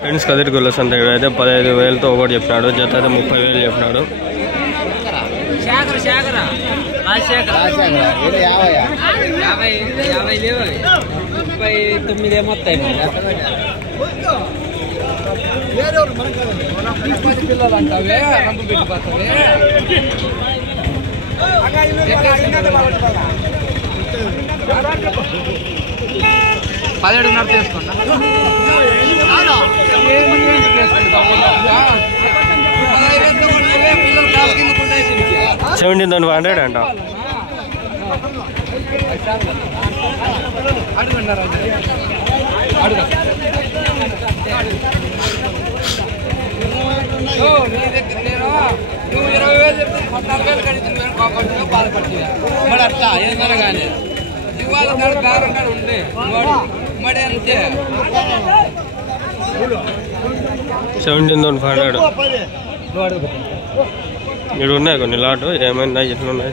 Friends కదిరిగొల్ల సంత అయితే 15,000తో ఒకటి చెప్పినాడు, జత అయితే 30,000 చెప్పినాడు. $17,500 అంట. $17,500 ఇక్కడ ఉన్నాయి కొన్ని లాటు. ఏమైనా ఎట్లున్నాయి,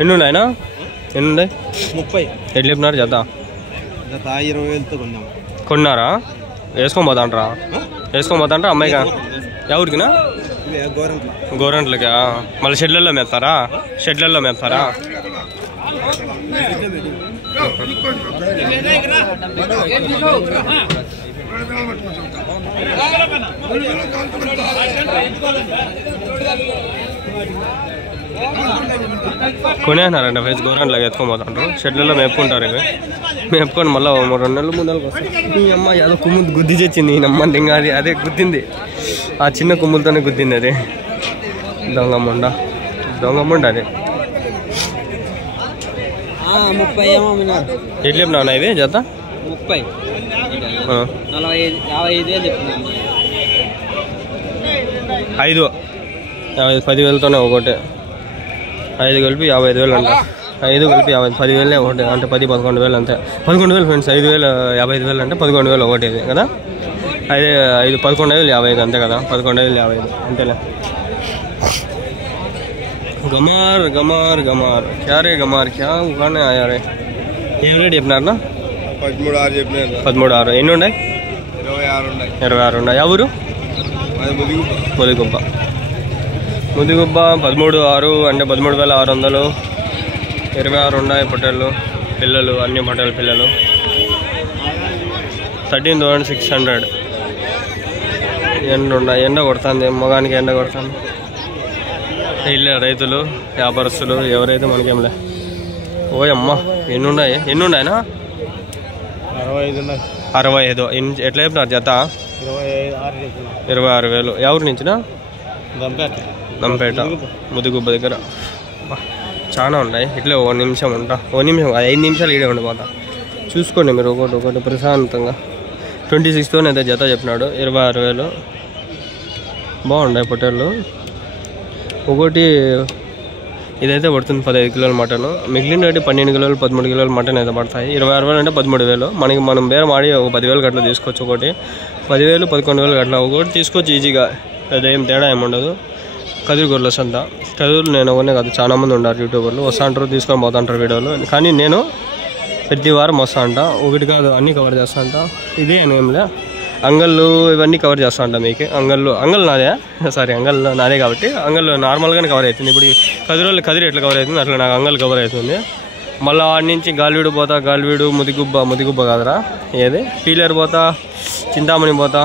ఎన్ని ఉన్నాయినా, ఎన్ని ఉన్నాయి? 30. ఎట్లా చెప్పినారు జత? 20,000తో కొన్నారా? వేసుకొని పోతాంటారా? వేసుకొని పోతాంటారా అమ్మాయిగా? ఎవరికినా? గోరంట్లకా? మళ్ళీ షెడ్లలో మేపుతారా? షెడ్లలో మేపుతారా? కొనేసినారంట ఫ్రెండ్స్. గోరంట్లకి ఎత్తుకొని పోతాంటారు, షెడ్లలో మేపుకుంటారు. ఇవి మేపుకొని మళ్ళీ 2 నెలలు 3 నెలలకు వస్తాయి. ఈ అమ్మ ఏదో కుమ్ములు గుద్ది తెచ్చింది ఈ నమ్మంది. ఇంకా అదే గుద్దింది, ఆ చిన్న కుమ్ములతోనే గుద్దింది. అది దొంగమ్మండ అది. 30 ఏమో ఎట్లా చెప్పినా ఇవి జత? 30, 45,000 చెప్తున్నాను. 10,000తోనే ఒకటే. 5 కలిపి 55,000 అంట. 5 కలిపి 10,000 ఒకటి అంటే 10-11,000 అంతే. 11,000 ఫ్రెండ్స్. 5,000 55,000 అంటే 11,000 ఒకటి ఇది కదా. 5 11,055 అంతే కదా. 11,055 అంతేలే. గమార్ గమార్ గమార్ క్యా రే గమార్ క్యా ఉగానే ఆయా రే. ఏం రేట్ చెప్పినారు? 13,600 చెప్పినారు. 13,600. ఎన్ని ఉన్నాయి? 26 ఉన్నాయి. ఎవరు? ముదిగుబ్బ. 13,600 అంటే 13,600. 26 ఉన్నాయి పొట్టేళ్ళు పిల్లలు, అన్ని పొట్టేళ్ళ పిల్లలు. 13,600. ఎండ కొడుతుంది, మొగానికి ఎండ కొడుతుంది. ఇల్లే రైతులు, వ్యాపారస్తులు ఎవరైతే మనకేంలే. ఓయమ్మ ఎన్ని ఉన్నాయినా? 65. ఎట్లా చెప్పినారు జత? 26,000. ఎవరి నుంచినా? దంపేట ముదిగుబ్బ దగ్గర. చాలా ఉన్నాయి. ఇట్లా 1 నిమిషం ఉంటా, 5 నిమిషాలు ఈడే ఉండిపోతా. చూసుకోండి మీరు ఒకటి ప్రశాంతంగా. 26తోనే అయితే జత చెప్పినాడు. 26,000. బాగున్నాయి పొట్టేళ్ళు. ఒకటి ఇదైతే పడుతుంది 15 కిలోల మటన్. మిగిలిన రేటు 12 కిలోలు 13 కిలోల మటన్ అయితే పడతాయి. 26,000 అంటే 13,000. మనం బేరం ఆడి ఒక 10,000 గట్ల తీసుకోవచ్చు. ఒకటి 10,000 11,000 గట్ల ఒకటి తీసుకోవచ్చు ఈజీగా. పెద్ద ఏం తేడా ఏముండదు. కదిరిగొల్ల సంత. కదిరి నేను ఒకనే కాదు, చాలా మంది ఉన్నారు యూట్యూబర్లు. వస్తా అంటారు, తీసుకొని పోతుంటారు వీడియోలు. కానీ నేను ప్రతి వారం వస్తా అంట. ఒకటి కాదు, అన్నీ కవర్ చేస్తా అంట. ఇదే ఏమిలే, అంగళ్ళు ఇవన్నీ కవర్ చేస్తా అంట మీకు. అంగళ్ళు నాదే, సారీ అంగళ్ళు నాదే కాబట్టి అంగళ్ళు నార్మల్గానే కవర్ అవుతుంది. ఇప్పుడు కదిరి ఎట్లా కవర్ అవుతుంది అట్లా నాకు అంగళ్ళు కవర్ అవుతుంది. మళ్ళీ వాడి నుంచి గాలివీడు పోతా, గాలివీడు ముదిగుబ్బ కాదురా, ఏది పీలేరు పోతా, చింతామణి పోతా.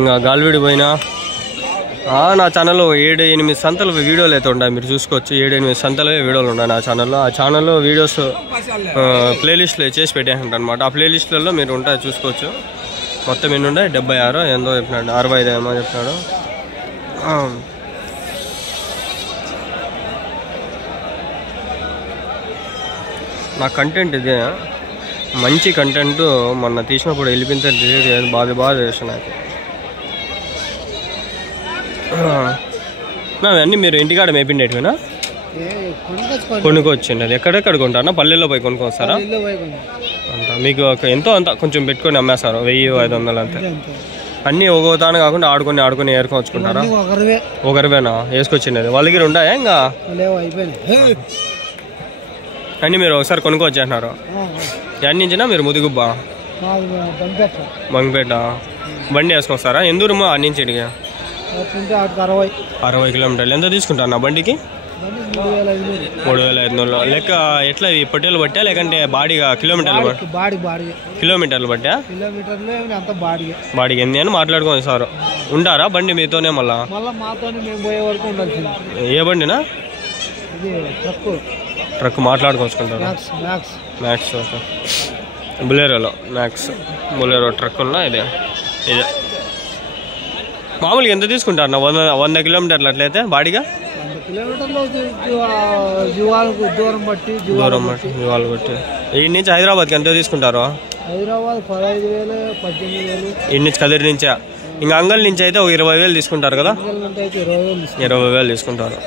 ఇంకా గాలివీడు పోయినా నా ఛానల్లో 7-8 సంతలు వీడియోలు అయితే ఉంటాయి. మీరు చూసుకోవచ్చు. 7-8 సంతలు వీడియోలు ఉన్నాయి నా ఛానల్లో. ఆ ఛానల్లో వీడియోస్ ప్లేలిస్ట్లో చేసి పెట్టేసాను అనమాట. ఆ ప్లేలిస్ట్లలో మీరు ఉంటాయి, చూసుకోవచ్చు. మొత్తం ఎన్ని ఉన్నాయి? 76 ఎంతో చెప్పినాడు. 65 ఏమో చెప్పినాడు. నా కంటెంట్ ఇదే, మంచి కంటెంట్. మొన్న తీసినప్పుడు వెళ్ళిపోతే బాగా చేస్తున్నాయి. అన్నీ మీరు ఇంటికాడ మేపిండేటివేనా? కొనుక్కొచ్చిండి. అది ఎక్కడెక్కడ కొంటారా? పల్లెల్లో పోయి కొనుక్కొస్తారా? అంత మీకు ఎంతో అంత కొంచెం పెట్టుకొని అమ్మేస్తారు. 1,000-500 అంతే. అన్నీ ఒక తాను కాకుండా ఆడుకొని ఏరుకొచ్చుకుంటారా? ఒకరివేనా వేసుకొచ్చింది? వాళ్ళ దగ్గర ఉంటాయా ఇంకా? అన్నీ మీరు ఒకసారి కొనుక్కొచ్చేసినారు. ఎన్ని నుంచినా మీరు ముదిగుబ్బ బంగపేట బండి వేసుకొస్తారా? ఎందుకు అన్ని నుంచి ఇడిగా 60 కిలోమీటర్లు. ఎంత తీసుకుంటారు నా బండికి? 3500. లెక్క ఎట్లా పొట్టేలు బట్టా లేకంటే బాడీగా కిలోమీటర్లు బట్టా? బాడీకి ఎన్ని అని మాట్లాడుకోండి సార్. ఉంటారా బండి మీతోనే? మళ్ళా ఏ బండినా? ట్రక్ మాట్లాడుకోవచ్చుకుంటారు. Max okay. బులెరోలో బులెరో ట్రక్ ఉన్నా ఇదే మామూలుగా ఎంత తీసుకుంటారు? 100 కిలోమీటర్లు అట్లయితే బాడీగా? దూరం బట్టి ఈ నుంచి హైదరాబాద్కి ఎంత తీసుకుంటారు? హైదరాబాద్ 15,000 18,000. ఈ నుంచి కదిరి నుంచా? ఇంకా అంగల్ నుంచి అయితే ఒక 20,000 తీసుకుంటారు కదా? 20,000 తీసుకుంటారు.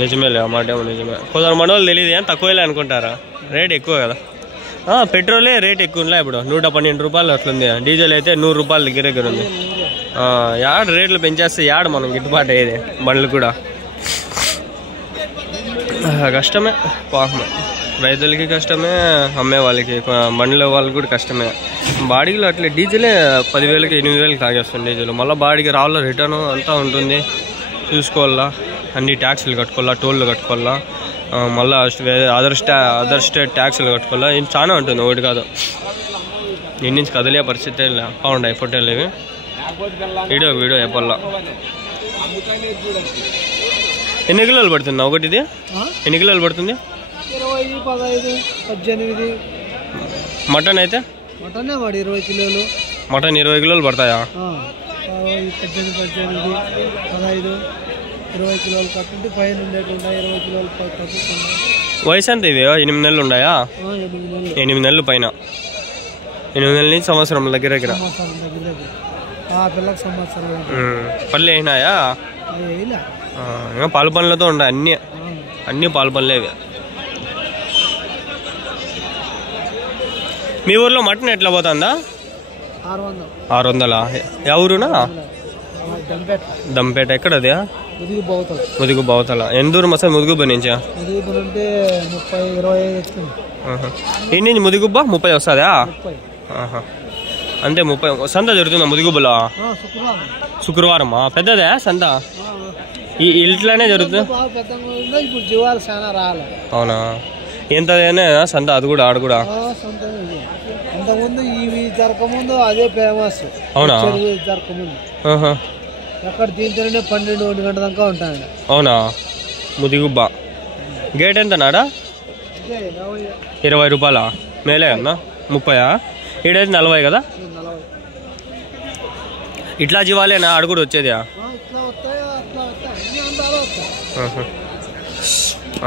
నిజమేలే, మాట ఏమో నిజమే. కొందరు మన వాళ్ళు తెలియదు, తక్కువలే అనుకుంటారా? రేట్ ఎక్కువ కదా. పెట్రోలే రేట్ ఎక్కువ ఉందా ఇప్పుడు? 112 రూపాయలు అట్లుంది. డీజిల్ అయితే 100 రూపాయలు దగ్గర ఉంది. యాడ్ రేట్లు పెంచేస్తే యాడ్ మనం గిట్టుబాటు అయ్యేది. బండ్లు కూడా కష్టమే పాపం. రైతులకి కష్టమే, అమ్మే వాళ్ళకి, బండ్ల వాళ్ళకి కూడా కష్టమే. బాడీలో అట్లే డీజిలే 10,000కి 8,000కి తాగేస్తుంది డీజిల్. మళ్ళీ బాడీకి రావాలా, రిటర్న్ అంతా ఉంటుంది, చూసుకోవాలా, అన్ని ట్యాక్సులు కట్టుకోవాలా, టోళ్ళు కట్టుకోవాలా, మళ్ళీ అదర్ స్టేట్ ట్యాక్సులు కట్టుకోవాలా. ఇది చాలా ఉంటుంది, ఒకటి కాదు. ఇంటి నుంచి కదిలే పరిస్థితి బాగుంటాయి ఫోటోలు ఇవి. వీడియో చెప్పాలా. ఎన్ని కిలోలు పడుతుంది ఒకటి? ఇది ఎన్ని కిలోలు పడుతుంది? 20, 15, 18. మటన్ అయితే? మటన్ 20 కిలోలు. మటన్ 20 కిలోలు పడతాయా? 18, 15, 20 కిలోలు కట్టుంటే పైన ఉండేవి 20 కిలోలు కట్టుకుంటాయి. వయసు ఎంత ఇవి? 8 నెలలు ఉన్నాయా? 8 నెలలు పైన. 8 నెలల నుంచి సంవత్సరం దగ్గర దగ్గర. పిల్లకి సంవత్సరం. పళ్ళు అయినాయా? ఇంకా పాలు పనులతో ఉన్నాయి అన్ని పాలు పనులే. మీ ఊర్లో మటన్ ఎట్లా పోతుందా? 600. ఎవరునా? దంపేట. ఎక్కడ అది? ముదుగు బవతల. ఎంత దూరం వస్తుంది ముదుగుబ్బ నుంచా? ఈ నుంచి ముదుగుబ్బ 30 వస్తుందా? అంటే 30. సంత జరుగుతుందా ముదుగుబ్బలో? శుక్రవారమా? పెద్దదే సంత? ఇట్లానే జరుగుతుంది. అవునా? ఎంత సంత అది కూడా? ఆడ కూడా జరగముందు అదే ఫేమస్. అవునా? జరగముందు ఎక్కడ దీంతోనే 12-1 గంట దాకా ఉంటాను. అవునా? ముదిగుబ్బ గేట్ ఎంత నాడా? 20 రూపాయలా? మేలే అన్నా. 30? ఈడైతే 40 కదా? ఇట్లా జీవాలేనా ఆడ కూడా వచ్చేది?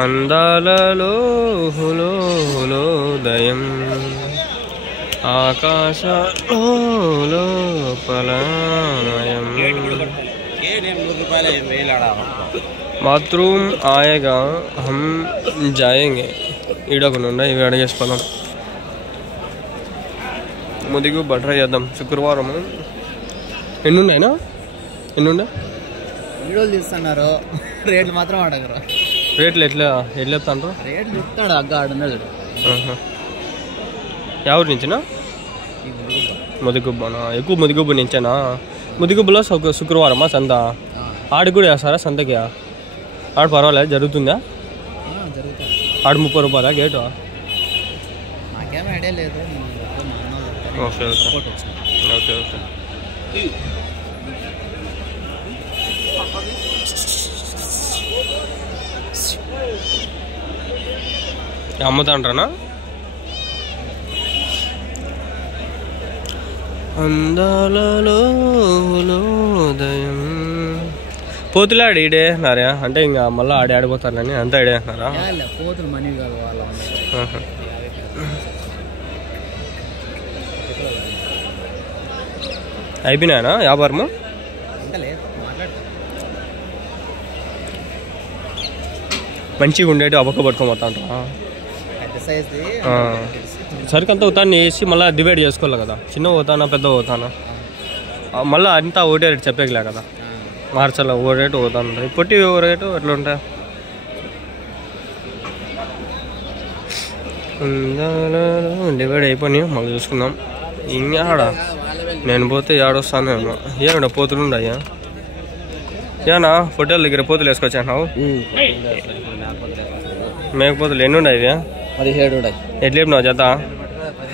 అందాలలో దయం ఆకాశలోపలయం బాత్రూమ్ ఆయేగా హమ్ జాయేంగే. ఈడొకనుండా ఇవి అడిగేసుకోదాం. ముదిగు బట్ర చేద్దాం. శుక్రవారము. ఎన్నుండేనా? ఎన్నుండే వీడియోలు తీస్తున్నారు, రేట్లు మాత్రం అడగరు. రేట్లు ఎట్లా చెప్తాను? రేట్లు చెప్తాడు అగ్గ ఆడున్నాడు. ఎవరి నుంచినా? ముదిగుబ్బనా? ఎక్కువ ముదిగుబ్బ నుంచేనా? ముదిగుబ్బలో శుక్రవారమా సంత? ఆడికి కూడా వేస్తారా సంతకి? ఆడ పర్వాలేదు, జరుగుతుందా? ఆడ 30 రూపాయలా గేటు? నాకేం ఐడియా లేదు. Okay okay. అమ్ముతాంటారా? అందాలలో ఉదయం పోతులాడు ఈడే నారా అంటే ఇంకా మళ్ళీ ఆడే ఆడిపోతారని అంతా ఐడియా అంటున్నారా? పోతులు మనీ కాదు వాళ్ళ. అయిపోయినాయనా వ్యాపారము? మంచిగా ఉండేటి అబక్క పట్టుకోబోతా ఉంటా. సరికి అంతా అవుతాను వేసి మళ్ళీ డివైడ్ చేసుకోవాలి కదా. చిన్న పోతానా పెద్ద పోతానా మళ్ళీ అంతా ఒకటే రేటు చెప్పేకలే కదా. మార్చాల ఓ రేటు పోతాను, పొట్టి ఓ రేటు అట్లా ఉంటాయి. డివైడ్ అయిపోయినాయి, మళ్ళీ చూసుకుందాం. ఇంకాడా నేను పోతే ఏడొస్తానేమో. ఏమన్నా పోతులు ఉన్నాయా? ఏనా హోటల్ దగ్గర పోతులు వేసుకొచ్చావు? మేకపోతులు ఎన్ని ఉన్నాయి? 17 ఉన్నాయి. ఎట్లా చెప్పినావు జత?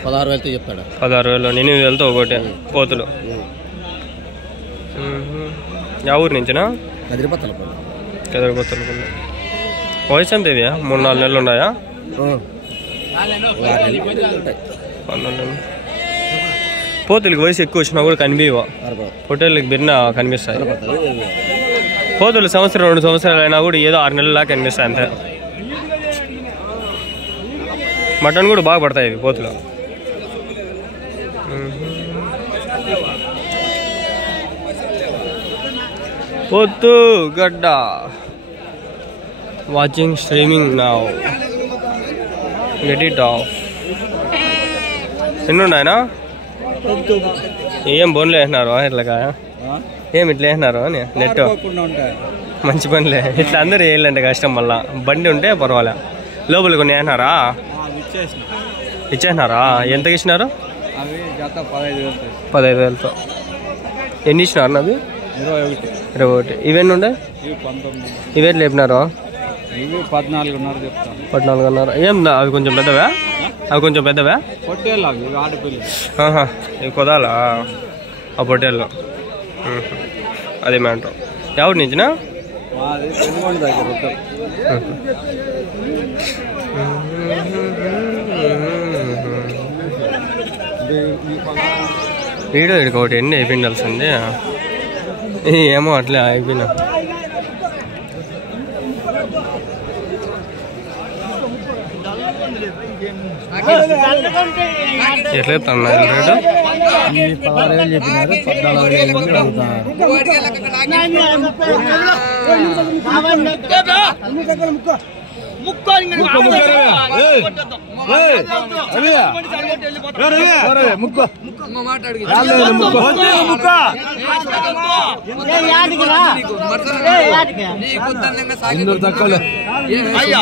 16,000 చెప్తాడు. 16,000. 8,000తో ఒకటి పోతులు. యా ఊరు నుంచినా? కదిరిపత్తల. వయసు ఎంత ఇది? 3-4 నెలలు ఉన్నాయా? 12 పోతులకి వయసు ఎక్కువ వచ్చినా కూడా కనిపించవు. హోటల్కి బిన్న కనిపిస్తాయి. పోతులు 1-2 సంవత్సరాలు అయినా కూడా ఏదో 6 నెలలా కనిపిస్తాయి అంతే. మటన్ కూడా బాగా పడతాయి ఇవి పోతులు. పొత్తు గడ్డ watching streaming now. Get it of. ఎన్ని ఉన్నాయనా? ఏం బోన్లు వేసినారు ఇట్లాగా? ఏం ఇట్లా వేసినారు అని నెట్? మంచి పనిలే. ఇట్లా అందరూ వేయాలంటే కష్టం. మళ్ళా బండి ఉంటే పర్వాలే. లోపలికి కొన్ని వేసినారా? ఇచ్చేసినారా? ఎంతకి ఇచ్చినారు? 15,000తో. ఎన్ని ఇచ్చినారు నాది? 21. ఇవన్నీ ఉండే? ఇవేట్లు లేపినారు? 14,500. ఏం అవి కొంచెం పెద్దవా? ఇవి కొదాలా ఆ పొట్టేళ్ళు? అదే మ్యాంటో. ఎవరి నుంచినా? వీడియో ఒకటి ఎన్ని అయిపోయిండాల్సింది. ఏమో అట్లే అయిపోయినా. ఎట్లా చెప్తాను రేటు?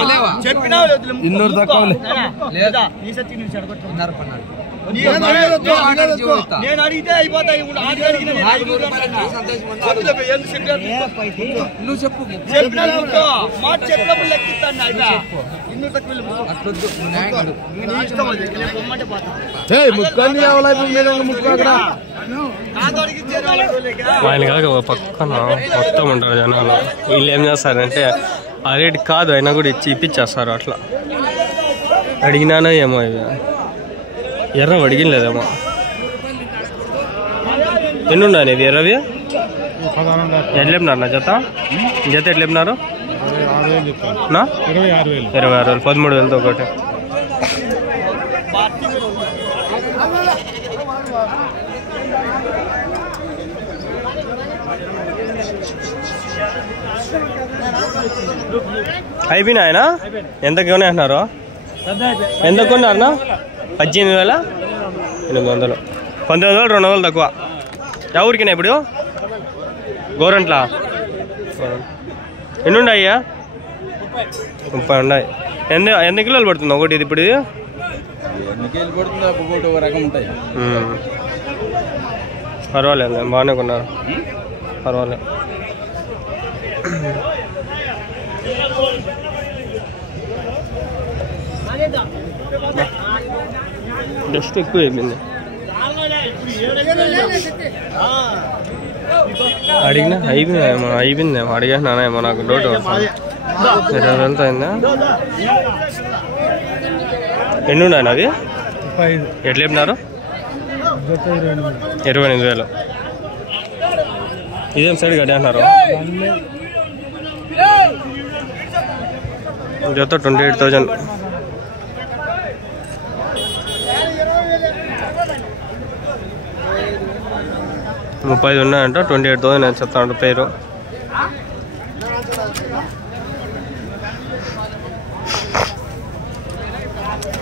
16,000 చెప్పినారు. 14,000. నేను అడిగితే అయిపోతాయి. నువ్వు చెప్పు మాట చెప్పినప్పుడు లెక్కిస్తాను. ఆయన కాక పక్కన మొత్తం ఉంటారు జనాలు. వీళ్ళు ఏం చేస్తారంటే ఆ రేటు కాదు అయినా కూడా ఇప్పించేస్తారు. అట్లా అడిగినానో ఏమో. ఇవి ఎర్రవి అడిగినలేదేమో. ఎన్ని ఉన్నాయి ఇది ఎర్రవి? ఎట్లా చెప్పినారు నా జత? ఎట్లా చెప్పినారు? 26,000. 13,000తో ఒకటి. అయిపోయినాయనా? ఎంతకి అంటున్నారు? ఎంత కొన్నారనా? 18,800. 19,000 200 తక్కువ. ఎవరికినా ఇప్పుడు? గోరంట్లా. ఎన్ని ఉన్నాయ్యా? 30 ఉన్నాయి. ఎన్ని కిలోలు పడుతుంది ఒకటి? ఇది ఇప్పుడు పర్వాలేదు, బాగానే కొన్నారు. పర్వాలేదు. జస్ట్ ఎక్కువ అయిపోయింది. అడిగినా అయిపోయిందేమో. అడిగేసినానేమో, నాకు డౌట్ వస్తుంది. 20,000 అయిందా? ఎన్ని ఉన్నాయి అవి? ఎట్లా చెప్పినారు? 28,000. ఇదేం సైడ్ కట్టేస్తున్నారు? జత 28,000. ముప్పై ఉన్నాయంట. 28,000 నేను చెప్తాను పేరు.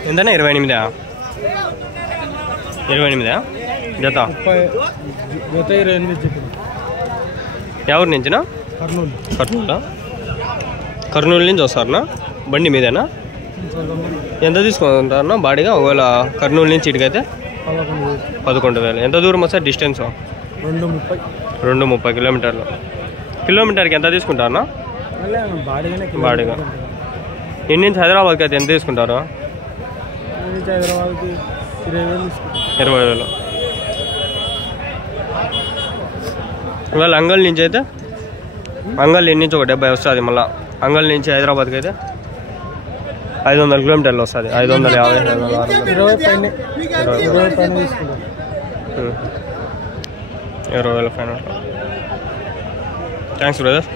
ఎంతనా? 28,000. 28,000 జత. ఎవరి నుంచినా? కర్నూలు నుంచి వస్తారనా? బండి మీదేనా? ఎంత తీసుకుంటారన్నా బాడీగా? ఒకవేళ కర్నూలు నుంచి ఇటుకైతే 11,000. ఎంత దూరం వస్తుంది డిస్టెన్స్? 230 కిలోమీటర్లు. కిలోమీటర్కి ఎంత తీసుకుంటారు? బాడీగా. ఎన్ని నుంచి హైదరాబాద్కి అయితే ఎంత తీసుకుంటారు? 20,000. ఇవాళ అంగల్ నుంచి అయితే అంగల్ నుంచి ఒక 70 వస్తుంది. మళ్ళీ అంగల్ నుంచి హైదరాబాద్కి అయితే 500 కిలోమీటర్లు వస్తుంది. 550, 20,000 ఫైనల్. Thanks brother.